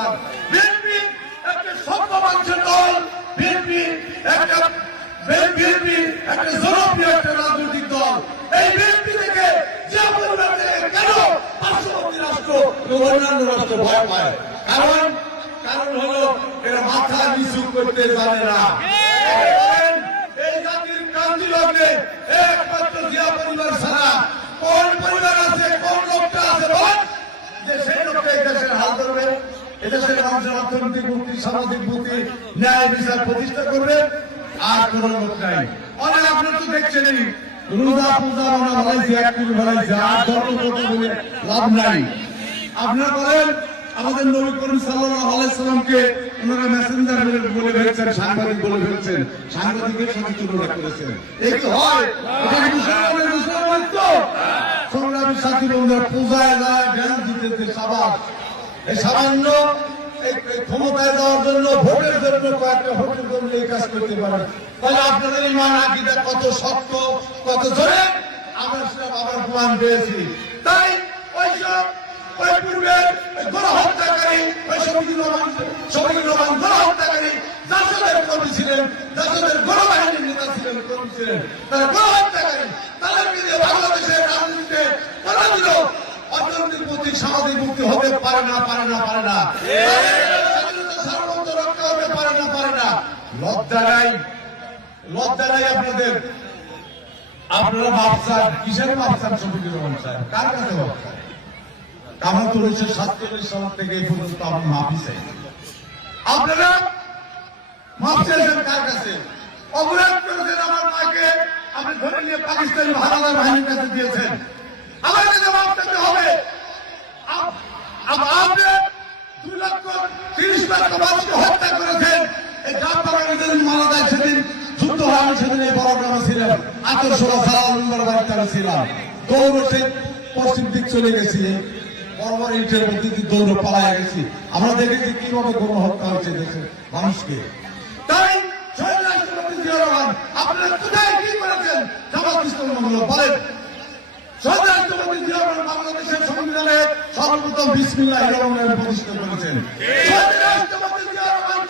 Rahman. BNP একটা সভ্য মানুষের দল, বিএনপি একটা জনপ্রিয় একটা রাজনৈতিক দল। এই বিএনপি থেকে যে পরিবার থেকে কেন পার্শ্ববর্তী রাষ্ট্র অন্যান্য রাষ্ট্র ভয় পায়? কারণ হলো এরা মাথা নিচু করতে জানে না। এই জাতির ক্রান্তি লগ্নে একমাত্র জিয়া পরিবার ছাড়া কোন পরিবার আছে, কোন লোকটা আছে বল যে সেই লোকটা এই দেশের হাল ধরবে, এদেশের মানুষের অর্থনৈতিক মুক্তি, সামাজিক মুক্তি, ন্যায় বিচার প্রতিষ্ঠা করবে? আর কোন লোক নাই। অনেক আপনার তো দেখছেনই রোজা পূজা আমরা ভালাইছি, এক কোটি ভালাইছি, আর ধর্ম বলে লাভ নাই। আপনারা বলেন আমাদের নবী করিম সাল্লাল্লাহু আলাইহি সাল্লামকে ওনারা মেসেঞ্জার বলে ফেলছেন, সাংবাদিক বলে ফেলছেন, সাংবাদিকের সাথে তুলনা করেছেন। এই কি হয়? এটা কি মুসলমানের তো সংগ্রামী সাথী বন্ধুরা পূজায় যায় জ্ঞান দিতে সাবাস। এই সামান্য ক্ষমতায় দেওয়ার জন্য, ভোটের জন্য, কয়েকটা ভোটের জন্য এই কাজ করতে পারে। তাহলে আপনাদের ইমান আকীদা কত শক্ত, কত জোরে আমরা সেটা আবার প্রমাণ পেয়েছি। তাই ওইসব ওই পূর্বের গণহত্যাকারী, ওই শফিকুর রহমান গণহত্যাকারী, জাসদের কর্মী ছিলেন, জাসদের গণবাহিনীর নেতা ছিলেন, কর্মী ছিলেন, তারা গণহত্যাকারী। তাদেরকে দিয়ে বাংলাদেশের রাজনীতিতে কোনদিনও অর্থনৈতিক মুক্তি, সামাজিক মুক্তি হতে পারে না, পারে না, পারে না। স্বাধীনতা সার্বভৌমত্ব রক্ষা হতে পারে না, পারে না। লজ্জা নাই, লজ্জা নাই আপনাদের। আপনারা ভাবছেন কিসের ভাবছেন? শফিকুর রহমান সাহেব কার কাছে ভাবছেন? আমরা তো 1947 সাল থেকে এই পর্যন্ত আমরা মাফি চাই। আপনারা মাফ চাইছেন কার কাছে? অপরাধ করেছেন আমার মাকে, আপনি ধরে নিয়ে পাকিস্তানি হানাদার বাহিনীর কাছে দিয়েছেন। আমার কাছে মাফ চাইতে হবে। আপনি 2,30,00,000 মানুষকে হত্যা করেছেন। এই জাত বাগানে যেদিন মারা যায় সেদিন যুদ্ধ হয়, আমি সেদিন এই বড়গ্রামে ছিলাম, আতরসোলা সালাউল্লাহর বাড়িতে আমি ছিলাম। দৌড় সেই পশ্চিম দিক চলে গেছি, বড় ইটের মধ্যে দৌড়ে পালায় গেছি। আমরা দেখেছি কিভাবে গণহত্যা হচ্ছে দেশের মানুষকে। তাই শহীদ রাষ্ট্রপতি জিয়া রহমান আপনারা কোথায় কি করেছেন? জামাত ইসলামী মহল বলেন। শহীদ রাষ্ট্রপতি জিয়া রহমান বাংলাদেশের সংবিধানে সর্বপ্রথম বিসমিল্লাহির রহমানির রহিম প্রতিষ্ঠা করেছেন। শহীদ রাষ্ট্রপতি জিয়া রহমান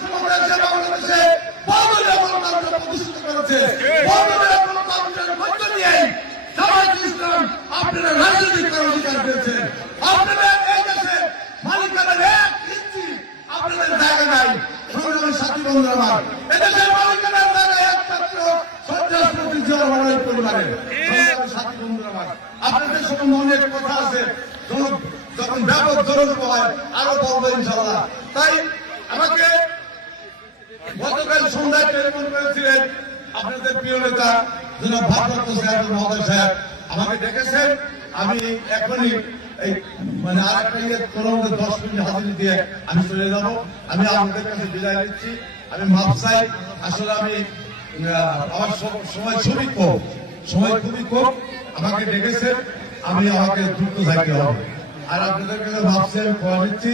বাংলাদেশে বহুদলীয় গণতন্ত্র প্রতিষ্ঠা করেছে। বহুদলীয় গণতন্ত্রের মধ্য দিয়েই জামাত ইসলাম আপনারা রাজনৈতিক অধিকার পেয়েছেন। আপনারা এই দেশে মালিকানার এক ইঞ্চি আপনাদের জায়গা নাই। সংগ্রামী সাথী বন্ধুরা আমার, এদেশের মালিকানার জায়গায় একমাত্র শহীদ রাষ্ট্রপতি জিয়া রহমানের পরিবারের। সংগ্রামী সাথী বন্ধুরা আমার, আপনাদের সঙ্গে অনেক কথা আছে, যখন ব্যাপক জরুরি হয় আরো বলবো ইনশাআল্লাহ। তাই আমাকে গতকাল সন্ধ্যায় টেলিফোন করেছিলেন আপনাদের প্রিয় নেতা জনাব ভারপ্রাপ্ত চেয়ারম্যান মহোদয় সাহেব, আমাকে ডেকেছেন। আমি এখনই এই মানে আর একটা 10 মিনিট হাজিরি দিয়ে আমি চলে যাব। আমি আপনাদের কাছে বিদায় নিচ্ছি। আমি মাপ চাই, আসলে আমি আমার সময় খুবই কম। আমাকে ডেকেছেন, আমাকে দ্রুত যাইতে হবে। আর আপনাদের কাছে মাপ চাই, আমি খোয়া নিচ্ছি।